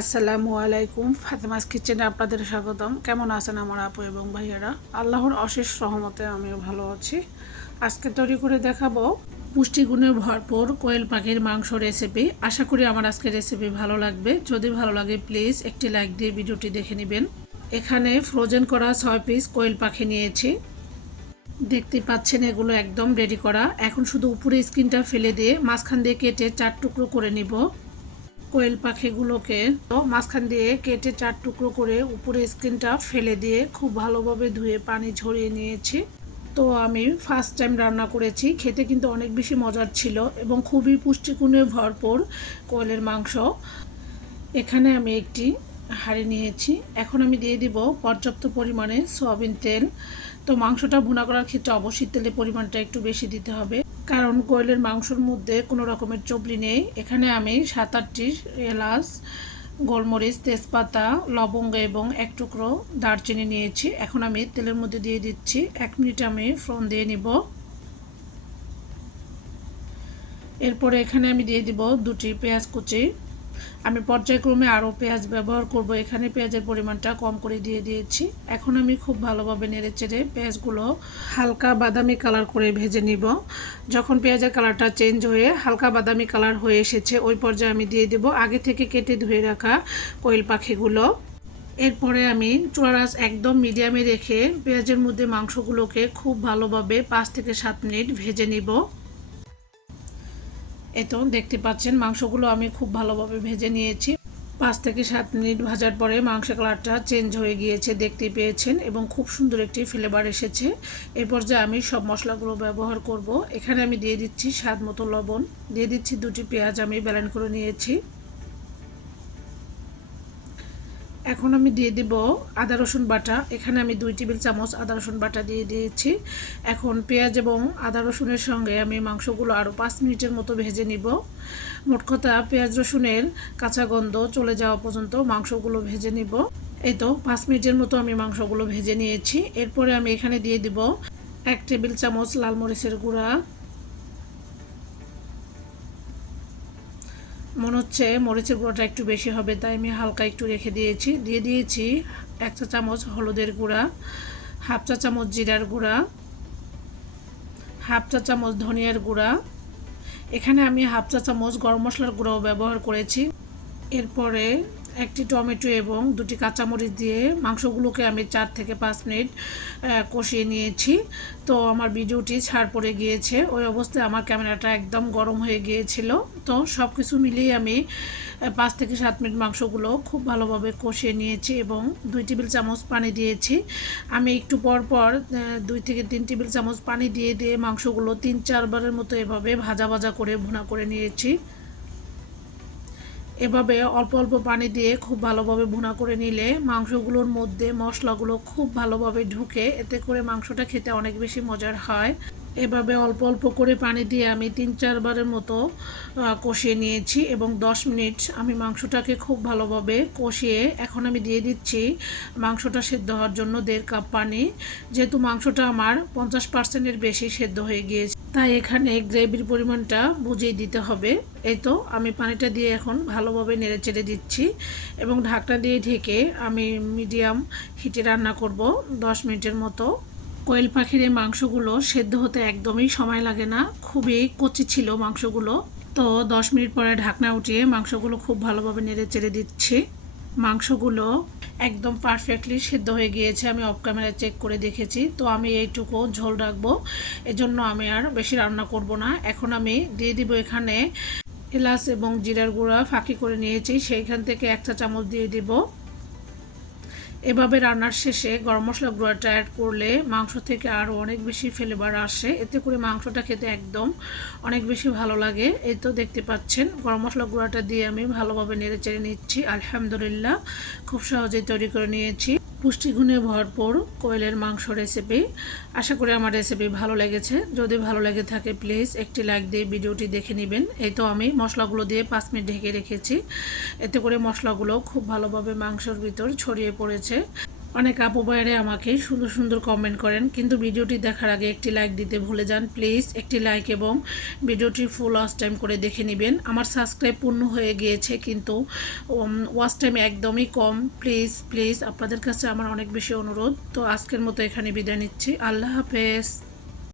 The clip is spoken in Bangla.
আসসালামু আলাইকুম। ফাতেমাস কিচেনে আপনাদের স্বাগতম। কেমন আছেন আমার আপু এবং ভাইয়ারা? আল্লাহর অশেষ সহমতে আমিও ভালো আছি। আজকে তৈরি করে দেখাবো পুষ্টিগুণে ভরপুর কোয়েল পাখির মাংস রেসিপি আশা করি আমার আজকের রেসিপি ভালো লাগবে। যদি ভালো লাগে প্লিজ একটি লাইক দিয়ে ভিডিওটি দেখে নেবেন। এখানে ফ্রোজেন করা ছয় পিস কোয়েল পাখি নিয়েছি। দেখতে পাচ্ছেন এগুলো একদম রেডি করা। এখন শুধু উপরে স্কিনটা ফেলে দিয়ে মাঝখান দিয়ে কেটে চার টুকরো করে নিব। কোয়েল পাখিগুলোকে মাঝখান দিয়ে কেটে চার টুকরো করে উপরে স্কিনটা ফেলে দিয়ে খুব ভালোভাবে ধুয়ে পানি ঝরিয়ে নিয়েছি। তো আমি ফার্স্ট টাইম রান্না করেছি। খেতে কিন্তু অনেক বেশি মজার ছিল এবং খুবই পুষ্টিগুণে ভরপুর কোয়েলের মাংস। এখানে আমি একটি হাঁড়ি নিয়েছি। এখন আমি দিয়ে দিব পর্যাপ্ত পরিমাণে সয়াবিন তেল। তো মাংসটা ভুনা করার ক্ষেত্রে অবশ্যই তেলের পরিমাণটা একটু বেশি দিতে হবে। কারণ কোয়েলের মাংসর মধ্যে কোনো রকমের চবলি নেই। এখানে আমি সাত আটটি এলাচ, গোলমরিচ, তেজপাতা, লবঙ্গ এবং এক টুকরো দারচিনি নিয়েছি। এখন আমি তেলের মধ্যে দিয়ে দিচ্ছি। এক মিনিট আমি ফ্রন দিয়ে নিব। এরপরে এখানে আমি দিয়ে দিব দুটি পেঁয়াজ কুচি। আমি পর্যায়ক্রমে আরও পেঁয়াজ ব্যবহার করব। এখানে পেঁয়াজের পরিমাণটা কম করে দিয়ে দিয়েছি। এখন আমি খুব ভালোভাবে নেড়ে চেড়ে পেঁয়াজগুলো হালকা বাদামি কালার করে ভেজে নিব। যখন পেঁয়াজের কালারটা চেঞ্জ হয়ে হালকা বাদামি কালার হয়ে এসেছে, ওই পর্যায়ে আমি দিয়ে দেব আগে থেকে কেটে ধুয়ে রাখা কোয়েল পাখিগুলো। এরপরে আমি চুড়ারাস একদম মিডিয়ামে রেখে পেঁয়াজের মধ্যে মাংসগুলোকে খুব ভালোভাবে পাঁচ থেকে সাত মিনিট ভেজে নিব। এতো দেখতে পাচ্ছেন, মাংসগুলো আমি খুব ভালোভাবে ভেজে নিয়েছি। পাঁচ থেকে সাত মিনিট ভাজার পরে মাংস কালারটা চেঞ্জ হয়ে গিয়েছে দেখতে পেয়েছেন এবং খুব সুন্দর একটি ফ্লেভার এসেছে। এ পর্যায়ে আমি সব মশলাগুলো ব্যবহার করব। এখানে আমি দিয়ে দিচ্ছি স্বাদ মতো লবণ। দিয়ে দিচ্ছি দুটি পেঁয়াজ আমি ব্যালেন্ড করে নিয়েছি। এখন আমি দিয়ে দিব আদা, রসুন বাটা। এখানে আমি দুই টেবিল চামচ আদা, রসুন বাটা দিয়ে দিয়েছি। এখন পেঁয়াজ এবং আদা, রসুনের সঙ্গে আমি মাংসগুলো আরও পাঁচ মিনিটের মতো ভেজে নিব। মোট কথা, পেঁয়াজ, রসুনের কাঁচা গন্ধ চলে যাওয়া পর্যন্ত মাংসগুলো ভেজে নিব। এই তো, পাঁচ মিনিটের মতো আমি মাংসগুলো ভেজে নিয়েছি। এরপরে আমি এখানে দিয়ে দিব এক টেবিল চামচ লাল মরিচের গুঁড়া। মনে হচ্ছে মরিচের গুঁড়োটা একটু বেশি হবে, তাই আমি হালকা একটু রেখে দিয়েছি। দিয়ে দিয়েছি এক চা চামচ হলুদের গুঁড়া, হাফ চা চামচ জিরার গুঁড়া, হাফ চা চামচ ধনিয়ার গুঁড়া। এখানে আমি হাফ চা চামচ গরম মশলার গুঁড়াও ব্যবহার করেছি। এরপরে একটি টমেটো এবং দুটি কাঁচামরিচ দিয়ে মাংসগুলোকে আমি চার থেকে পাঁচ মিনিট কষিয়ে নিয়েছি। তো আমার ভিডিওটি ছাড় পড়ে গিয়েছে। ওই অবস্থায় আমার ক্যামেরাটা একদম গরম হয়ে গিয়েছিল। তো সব কিছু মিলিয়ে আমি পাঁচ থেকে সাত মিনিট মাংসগুলো খুব ভালোভাবে কষিয়ে নিয়েছি এবং দুই টেবিল চামচ পানি দিয়েছি। আমি একটু পর পর দুই থেকে তিন টেবিল চামচ পানি দিয়ে দিয়ে মাংসগুলো তিন চারবারের মতো এভাবে ভাজা ভাজা করে ভুনা করে নিয়েছি। এভাবে অল্প অল্প পানি দিয়ে খুব ভালোভাবে ভুনা করে নিলে মাংসগুলোর মধ্যে মশলাগুলো খুব ভালোভাবে ঢুকে, এতে করে মাংসটা খেতে অনেক বেশি মজার হয়। এভাবে অল্প অল্প করে পানি দিয়ে আমি তিন চারবারের মতো কষিয়ে নিয়েছি এবং দশ মিনিট আমি মাংসটাকে খুব ভালোভাবে কষিয়ে এখন আমি দিয়ে দিচ্ছি মাংসটা সেদ্ধ হওয়ার জন্য দেড় কাপ পানি। যেহেতু মাংসটা আমার পঞ্চাশ পার্সেন্টের বেশি সেদ্ধ হয়ে গিয়েছে, তাই এখানে গ্রেভির পরিমাণটা বুঝিয়ে দিতে হবে। এই তো, আমি পানিটা দিয়ে এখন ভালোভাবে নেড়ে চেড়ে দিচ্ছি এবং ঢাকনা দিয়ে ঢেকে আমি মিডিয়াম হিটে রান্না করব দশ মিনিটের মতো। কোয়েল পাখির এই মাংসগুলো সেদ্ধ হতে একদমই সময় লাগে না। খুবই কচি ছিল মাংসগুলো। তো দশ মিনিট পরে ঢাকনা উঠিয়ে মাংসগুলো খুব ভালোভাবে নেড়ে চেড়ে দিচ্ছি। মাংসগুলো একদম পারফেক্টলি সেদ্ধ হয়ে গিয়েছে, আমি অফ ক্যামেরায় চেক করে দেখেছি। তো আমি এইটুকু ঝোল রাখব। এজন্য আমি আর বেশি রান্না করব না। এখন আমি দিয়ে দিব এখানে এলাচ এবং জিরার গুঁড়া ফাঁকি করে নিয়েছি। সেইখান থেকে এক চা চামচ দিয়ে দিব। এভাবে রান্নার শেষে গরম মশলা গুঁড়াটা অ্যাড করলে মাংস থেকে আরও অনেক বেশি ফ্লেভার আসে। এতে করে মাংসটা খেতে একদম অনেক বেশি ভালো লাগে। এই তো দেখতে পাচ্ছেন, গরম মশলা গুঁড়াটা দিয়ে আমি ভালোভাবে নেড়ে চেড়ে নিচ্ছি। আলহামদুলিল্লাহ, খুব সহজেই তৈরি করে নিয়েছি। পুষ্টিগুণে ভরপুর কোয়েলের মাংস রেসিপি আশা করি আমার রেসিপি ভালো লেগেছে। যদি ভালো লেগে থাকে প্লিজ একটি লাইক দিয়ে ভিডিওটি দেখে নেবেন। এই তো আমি মশলাগুলো দিয়ে পাঁচ মিনিট ঢেকে রেখেছি। এতে করে মশলাগুলো খুব ভালোভাবে মাংসর ভিতর ছড়িয়ে পড়েছে। অনেক আপু বাইরে আমাকে সুন্দর সুন্দর কমেন্ট করেন, কিন্তু ভিডিওটি দেখার আগে একটি লাইক দিতে ভুলে যান। প্লিজ একটি লাইক এবং ভিডিওটি ফুল ওয়াচ টাইম করে দেখে নেবেন। আমার সাবস্ক্রাইব পূর্ণ হয়ে গিয়েছে, কিন্তু ওয়াচ টাইম একদমই কম। প্লিজ প্লিজ আপনাদের কাছে আমার অনেক বেশি অনুরোধ। তো আজকের মতো এখানে বিদায় নিচ্ছি। আল্লাহ হাফেজ।